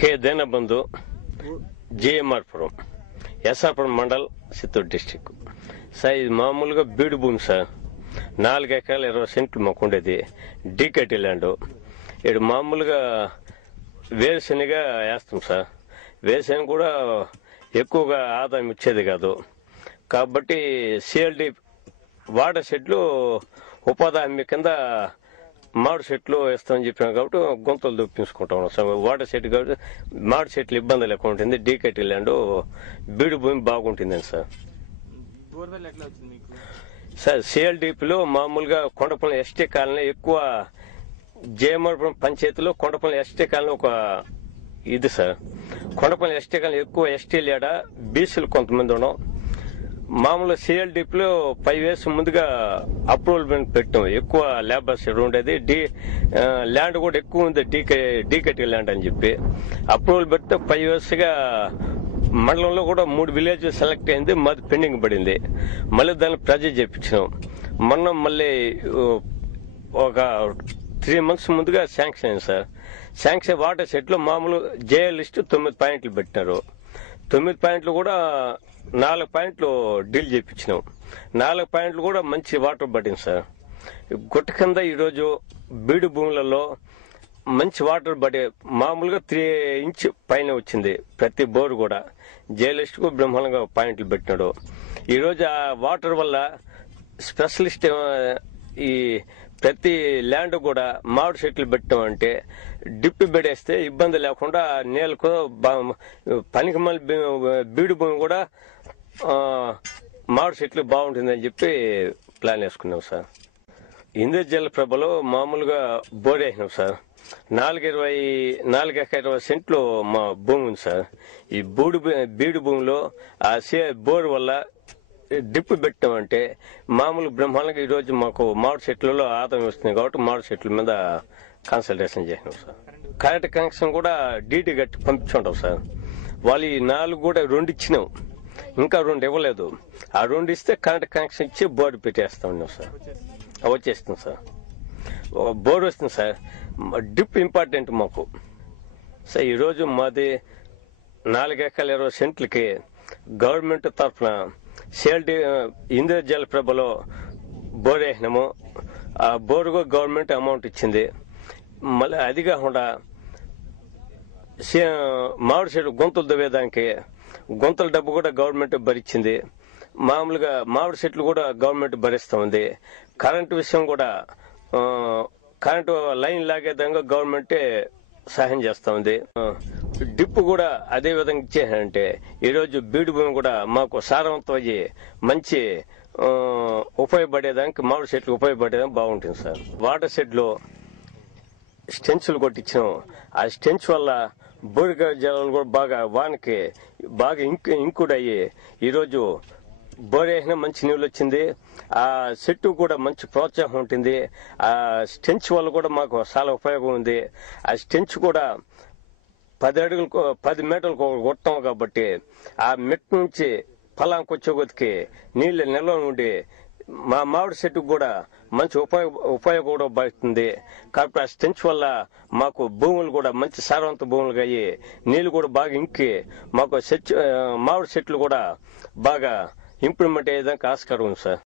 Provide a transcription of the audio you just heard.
K Deenabandhu GMRpuram SRpuram mandal Chittoor district sir. ఇది మామూలుగా బీడు భూమి సార్. 4 ఎకరాలు 20 సెంట్లు మాకు ఉండేది. DKT land. ఇక్కడ మామూలుగా వేరుశెనగ వేస్తాం సార్. వేరుశెనగ కూడా ఎక్కువగా ఆదాయం ఇచ్చేది కాదు కాబట్టి సిఎల్డి వాటర్ షెడ్లు ఉపాధి హామీ కింద మామిడి చెట్లు వేస్తామని చెప్పినాం కాబట్టి గుంతలు దొప్పించుకుంటాం సార్. వాటర్ చెట్టు కాబట్టి మామిడి చెట్లు ఇబ్బంది లేకుండా ఉంటుంది. డీకేటీ ల్యాండ్ బీడు భూమి బాగుంటుందండి సార్. సార్ సిఎల్డిపిలో మామూలుగా కొండపల్లి ఎస్టీ కాలనీ ఎక్కువ జయమరపురం పంచాయతీలో కొండపల్లి ఎస్టీ కాలనీ ఒక ఇది సార్. కొండపల్లి ఎస్టీ కాలనీ ఎక్కువ ఎస్టీ లేడ బీసీలు కొంతమంది ఉండడం. మామూలు సిఎల్డిపిలో 5 years ముందుగా అప్రూవల్ పెట్టాం. ఎక్కువ లేబర్స్ ఉండేది. ల్యాండ్ కూడా ఎక్కువ ఉంది డీకేటీ ల్యాండ్ అని చెప్పి అప్రూవల్ పెడితే 5 years గా మండలంలో కూడా 3 villages సెలెక్ట్ అయింది. మాది పెండింగ్ పడింది. మళ్ళీ దాన్ని ప్రాజెక్ట్ చేయించినాం. మొన్న మళ్ళీ ఒక 3 months ముందుగా శాంక్షన్ అయింది సార్. శాంక్షన్ వాటర్ సెట్ లో మామూలు జేఏ లిస్ట్ 9 పాయింట్లు పెట్టినారు. 9 పాయింట్లు కూడా 4 పాయింట్లు డీల్ చేయించినాం. 4 పాయింట్లు కూడా మంచి వాటర్ పడింది సార్. గుట్ట కింద ఈరోజు బీడు భూములలో మంచి వాటర్ పడే మామూలుగా 3 inch పైన వచ్చింది. ప్రతి బోర్ కూడా జేలిస్ట్ కు బ్రహ్మాండంగా పాయింట్లు పెట్టినాడు. ఈరోజు ఆ వాటర్ వల్ల స్పెషలిస్ట్ ఈ ప్రతి ల్యాండ్ కూడా మామిడి చెట్లు పెట్టాం అంటే డిప్పి బెడేస్తే ఇబ్బంది లేకుండా నీళ్ళకు పనికి మళ్ళీ బీడు భూమి కూడా మామిడి చెట్లు బాగుంటుందని చెప్పి ప్లాన్ వేసుకున్నాం సార్. ఇంద్రజల ప్రభలో మామూలుగా బోర్ వేసినాం సార్. 4 ఎకరాల 20 సెంట్లు మా భూమి ఉంది సార్. ఈ బీడు భూమిలో ఆ బోర్ వల్ల డిప్పు పెట్టామంటే మామూలు బ్రహ్మాండంగా ఈరోజు మాకు మామిడి చెట్లలో ఆదాయం వస్తుంది కాబట్టి మామిడి చెట్ల మీద కన్సల్టేషన్ చేసినాం సార్. కరెంట్ కనెక్షన్ కూడా డీటీ కట్టి పంపించుంటాం సార్. వాళ్ళు ఈ 4 కూడా 2 ఇచ్చినాం. ఇంకా 2 ఇవ్వలేదు. ఆ 2 ఇస్తే కరెంట్ కనెక్షన్ ఇచ్చి బోర్డు పెట్టేస్తా ఉన్నాం సార్. వచ్చేస్తుంది సార్. బోర్డు వస్తుంది సార్. డిప్ ఇంపార్టెంట్ మాకు సార్. ఈరోజు మాది 4 ఎకరాల 20 సెంట్లకి గవర్నమెంట్ తరఫున సిఎల్డి ఇంద్రజల ప్రభలో బోర్ వేసినాము. ఆ బోరుకు గవర్నమెంట్ అమౌంట్ ఇచ్చింది. మళ్ళీ అది కాకుండా మామిడి చెట్లు గుంతలు దువ్వేదానికి గుంతల డబ్బు కూడా గవర్నమెంట్ భరించింది. మామూలుగా మామిడి చెట్లు కూడా గవర్నమెంట్ భరిస్తూ ఉంది. కరెంటు విషయం కూడా కరెంటు లైన్ లాగేదాకా గవర్నమెంటే సహాయం చేస్తా ఉంది. డిప్పు కూడా అదే విధంగా ఇచ్చేసానంటే ఈరోజు బీడు భూమి కూడా మాకు సారవంతం అయ్యి మంచి ఉపయోగపడేదానికి మామిడి చెట్లు ఉపయోగపడేదానికి బాగుంటుంది సార్. వాటర్ షెడ్ లో స్టెన్సులు కొట్టించాం. ఆ స్టెన్స్ వల్ల బోరిక జలాలు కూడా బాగా వానకి బాగా ఇంకుడు అయ్యి ఈరోజు బోర్ వేసిన మంచి నీళ్ళు వచ్చింది. ఆ చెట్టు కూడా మంచి ప్రోత్సాహం ఉంటుంది. ఆ స్టెన్స్ వల్ల కూడా మాకు చాలా ఉపయోగం ఉంది. ఆ స్టెన్స్ కూడా 10 మీటర్లకు కొట్టాం కాబట్టి ఆ మెట్టు నుంచి పొలానికి వచ్చే కొద్దికి నీళ్లు నిల్వ ఉండి మా మామిడి చెట్టుకు కూడా మంచి ఉపయోగం కూడా పడుతుంది. కాబట్టి ఆ స్టెన్స్ వల్ల మాకు భూములు కూడా మంచి సారవంత భూములుగా అయ్యి నీళ్లు కూడా బాగా ఇంకి మాకు మామిడి చెట్లు కూడా బాగా ఇంప్రూవ్మెంట్ అయ్యేదానికి ఆస్కారం ఉంది సార్.